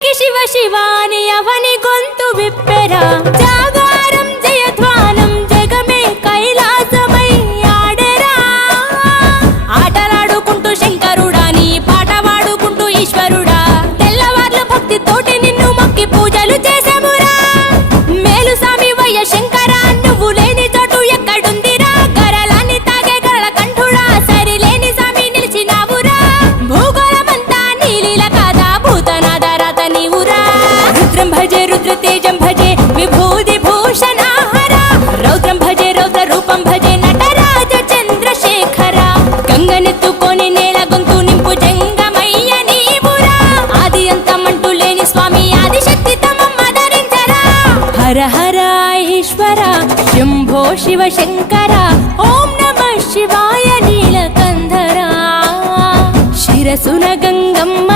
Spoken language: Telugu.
శివ శివాని అవని గొంతు విప్పెరా జాగారం జయధ్వానం జగమే కైలాసమై ఆడెరా ఆటలాడుకుంటూ శంకరుడా నీ పాట పాడుకుంటూ ఈశ్వరుడా తెల్లవార్ల భక్తి తోటి నిన్ను మొక్కి పూజలు చేసామురా మేలు సామి వయ్య శంకరా నువ్వు లేని చోటు ఎక్కడుందిరా గరలాన్ని తాగే గరళ కంఠుడా సరిలేని సామి నిలిచినావురా భూగోళమంతా నీలీల కాదా భూతనాద రాత నీవురా రుద్రం భజే రుద్ర తేజం భజే విభూది భూషణ హర రౌద్రం భజే రౌద్ర రూపం భజే నటరాజ చంద్రశేఖర గంగనెత్తుకొని నేల గొంతు నింపు జంగమయ్య నీవురా ఆది అంతమంటూ లేని స్వామి ఆదిశక్తి తమమ్మ ధరించరా హర హర ఈశ్వర శంభో శివ శంకర ఓం నమః శివాయ నీలకంధర శిరసున గంగమ్మ